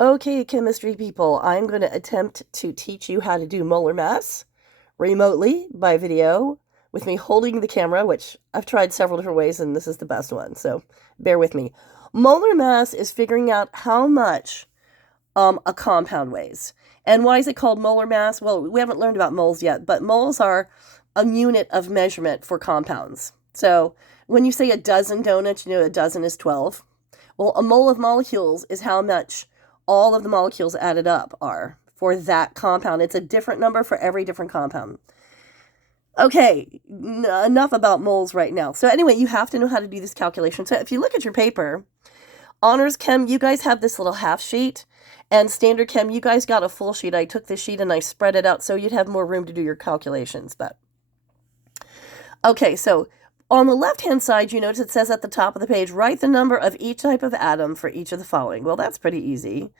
Okay, chemistry people, I'm going to attempt to teach you how to do molar mass remotely by video with me holding the camera, which I've tried several different ways and this is the best one, so bear with me. Molar mass is figuring out how much a compound weighs. And why is it called molar mass? Well, we haven't learned about moles yet, but moles are a unit of measurement for compounds. So when you say a dozen donuts, you know a dozen is 12. Well, a mole of molecules is how much all of the molecules added up are for that compound. It's a different number for every different compound. Okay, enough about moles right now. So anyway, you have to know how to do this calculation. So if you look at your paper, Honors Chem, you guys have this little half sheet, and Standard Chem, you guys got a full sheet. I took this sheet and I spread it out so you'd have more room to do your calculations. But okay, so on the left-hand side, you notice it says at the top of the page, write the number of each type of atom for each of the following. Well, that's pretty easy.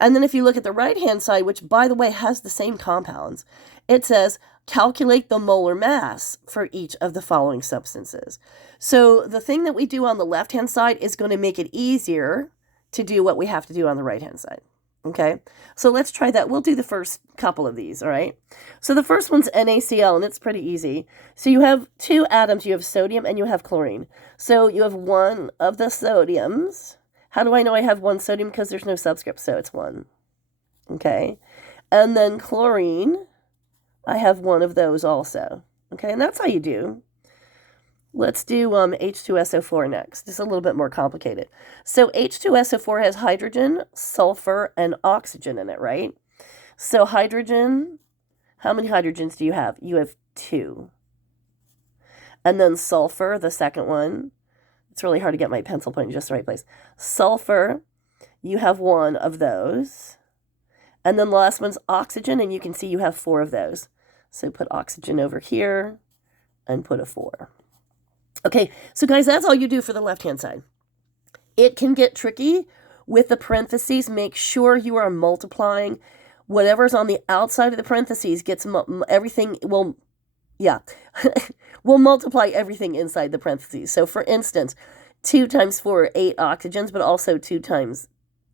And then if you look at the right-hand side, which, by the way, has the same compounds, it says calculate the molar mass for each of the following substances. So the thing that we do on the left-hand side is going to make it easier to do what we have to do on the right-hand side. Okay, so let's try that. We'll do the first couple of these, all right? So the first one's NaCl, and it's pretty easy. So you have two atoms. You have sodium and you have chlorine. So you have one of the sodiums. How do I know I have one sodium? Because there's no subscript, so it's one. Okay, and then chlorine, I have one of those also. Okay, and that's how you do. Let's do H2SO4 next. It's a little bit more complicated. So H2SO4 has hydrogen, sulfur, and oxygen in it, right? So hydrogen, how many hydrogens do you have? You have 2. And then sulfur, the second one. It's really hard to get my pencil point in just the right place. Sulfur, you have 1 of those. And then the last one's oxygen, and you can see you have 4 of those. So put oxygen over here and put a 4. Okay, so guys, that's all you do for the left-hand side. It can get tricky with the parentheses. Make sure you are multiplying. Whatever's on the outside of the parentheses gets everything, we'll multiply everything inside the parentheses. So for instance, 2 times 4 are 8 oxygens, but also 2 times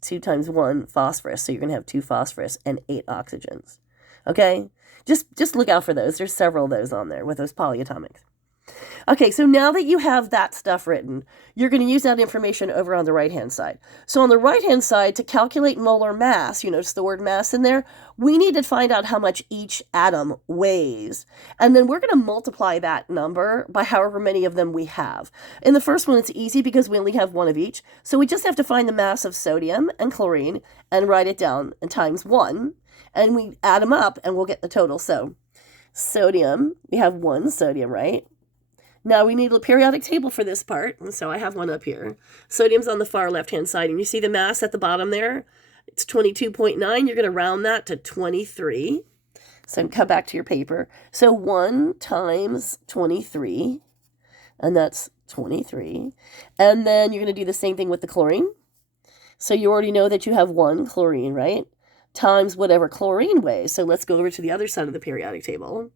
1 phosphorus. So you're going to have 2 phosphorus and 8 oxygens. Okay, just look out for those. There's several of those on there with those polyatomics. Okay, so now that you have that stuff written, you're going to use that information over on the right-hand side. So on the right-hand side, to calculate molar mass, you notice the word mass in there, we need to find out how much each atom weighs. And then we're going to multiply that number by however many of them we have. In the first one, it's easy because we only have 1 of each. So we just have to find the mass of sodium and chlorine and write it down and times 1. And we add them up and we'll get the total. So sodium, we have 1 sodium, right? Now we need a periodic table for this part, and so I have one up here. Sodium's on the far left-hand side, and you see the mass at the bottom there? It's 22.9. You're going to round that to 23. So come back to your paper. So 1 times 23, and that's 23. And then you're going to do the same thing with the chlorine. So you already know that you have 1 chlorine, right? Times whatever chlorine weighs. So let's go over to the other side of the periodic table.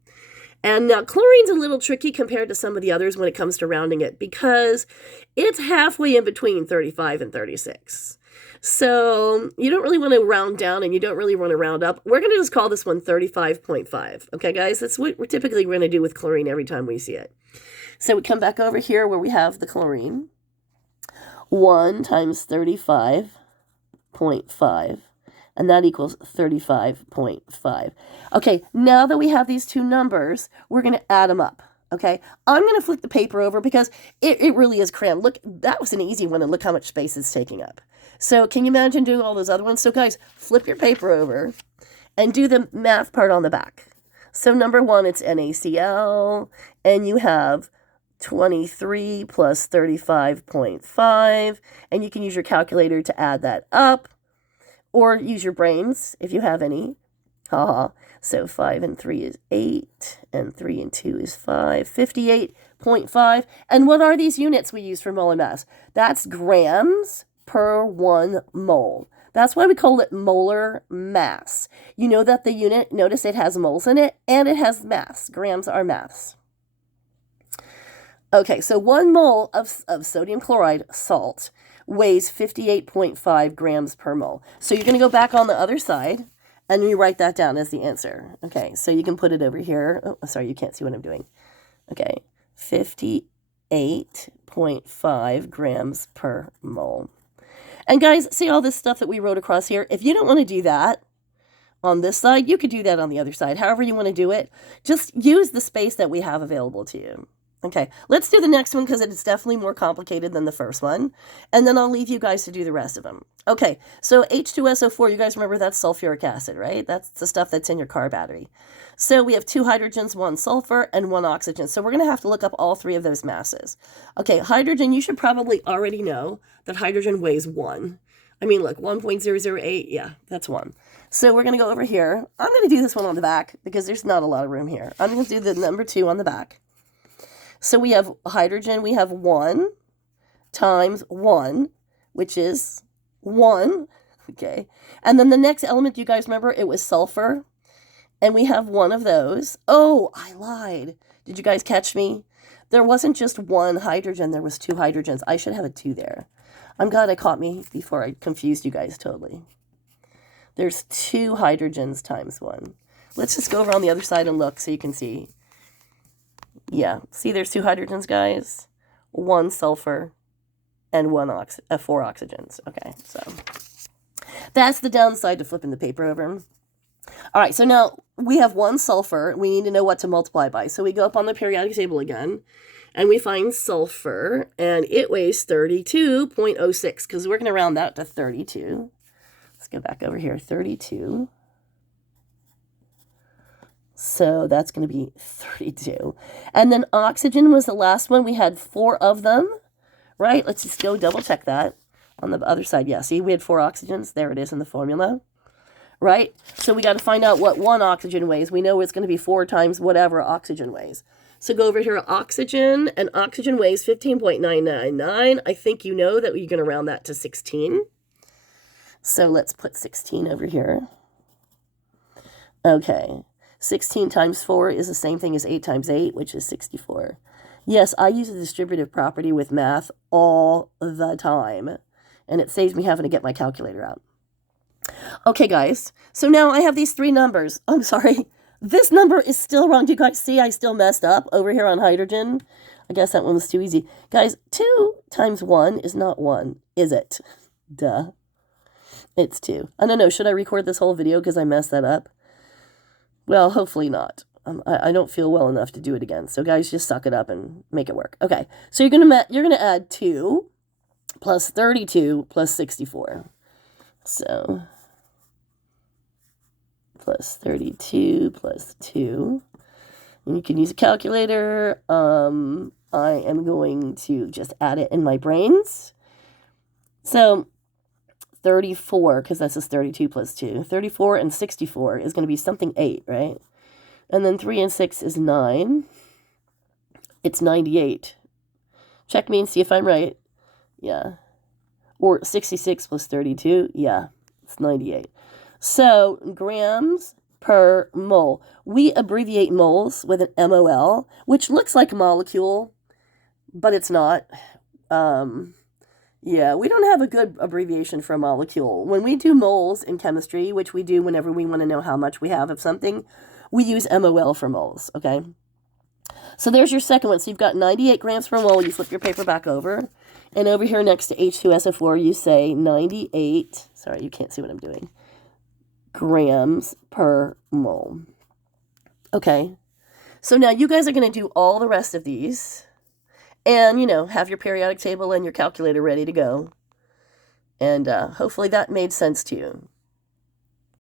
And now chlorine's a little tricky compared to some of the others when it comes to rounding it because it's halfway in between 35 and 36. So you don't really want to round down and you don't really want to round up. We're going to just call this one 35.5. Okay, guys? That's what we're typically going to do with chlorine every time we see it. So we come back over here where we have the chlorine. 1 times 35.5. And that equals 35.5. Okay, now that we have these two numbers, we're going to add them up. Okay, I'm going to flip the paper over because it really is crammed. Look, that was an easy one, and look how much space it's taking up. So can you imagine doing all those other ones? So guys, flip your paper over and do the math part on the back. So number 1, it's NaCl, and you have 23 plus 35.5, and you can use your calculator to add that up. Or use your brains, if you have any. So 5 and 3 is 8, and 3 and 2 is 5. 58.5. And what are these units we use for molar mass? That's grams per 1 mole. That's why we call it molar mass. You know that the unit, notice it has moles in it, and it has mass. Grams are mass. Okay, so 1 mole of sodium chloride, salt, weighs 58.5 grams per mole. So you're going to go back on the other side, and you write that down as the answer. Okay, so you can put it over here. Oh, sorry, you can't see what I'm doing. Okay, 58.5 grams per mole. And guys, see all this stuff that we wrote across here? If you don't want to do that on this side, you could do that on the other side. However you want to do it, just use the space that we have available to you. Okay, let's do the next one because it's definitely more complicated than the first one. And then I'll leave you guys to do the rest of them. Okay, so H2SO4, you guys remember that's sulfuric acid, right? That's the stuff that's in your car battery. So we have 2 hydrogens, 1 sulfur, and 1 oxygen. So we're going to have to look up all 3 of those masses. Okay, hydrogen, you should probably already know that hydrogen weighs 1. I mean, look, 1.008, yeah, that's 1. So we're going to go over here. I'm going to do this one on the back because there's not a lot of room here. I'm going to do the number 2 on the back. So we have hydrogen, we have 1 times 1, which is 1, okay? And then the next element, you guys remember, it was sulfur, and we have 1 of those. Oh, I lied. Did you guys catch me? There wasn't just 1 hydrogen, there was 2 hydrogens. I should have a 2 there. I'm glad I caught me before I confused you guys totally. There's 2 hydrogens times 1. Let's just go over on the other side and look so you can see. Yeah, see there's 2 hydrogens, guys. 1 sulfur and 4 oxygens. Okay, so that's the downside to flipping the paper over. All right, so now we have 1 sulfur. We need to know what to multiply by. So we go up on the periodic table again, and we find sulfur, and it weighs 32.06, because we're going to round that to 32. Let's go back over here, 32. So that's going to be 32. And then oxygen was the last one. We had 4 of them, right? Let's just go double check that on the other side. Yeah, see, we had 4 oxygens. There it is in the formula, right? So we got to find out what 1 oxygen weighs. We know it's going to be 4 times whatever oxygen weighs. So go over here, oxygen, and oxygen weighs 15.999. I think you know that you're going to round that to 16. So let's put 16 over here. Okay. 16 times 4 is the same thing as 8 times 8, which is 64. Yes, I use a distributive property with math all the time, and it saves me having to get my calculator out. Okay, guys, so now I have these 3 numbers. I'm sorry, this number is still wrong. Do you guys see I still messed up over here on hydrogen? I guess that one was too easy. Guys, 2 times 1 is not 1, is it? Duh. It's 2. I don't know, should I record this whole video because I messed that up? Well, hopefully not. I don't feel well enough to do it again. So guys, just suck it up and make it work. Okay, so you're gonna add 2 plus 32 plus 64. So plus 32 plus 2. And you can use a calculator. I am going to just add it in my brains. So 34, because that's just 32 plus 2. 34 and 64 is going to be something 8, right? And then 3 and 6 is 9. It's 98. Check me and see if I'm right. Yeah. Or 66 plus 32. Yeah, it's 98. So grams per mole. We abbreviate moles with an MOL, which looks like a molecule, but it's not. Yeah, we don't have a good abbreviation for a molecule. When we do moles in chemistry, which we do whenever we want to know how much we have of something, we use MOL for moles, okay? So there's your second one. So you've got 98 grams per mole. You flip your paper back over. And over here next to H2SO4, you say 98, sorry, you can't see what I'm doing, grams per mole. Okay, so now you guys are going to do all the rest of these. And, you know, have your periodic table and your calculator ready to go. And hopefully that made sense to you.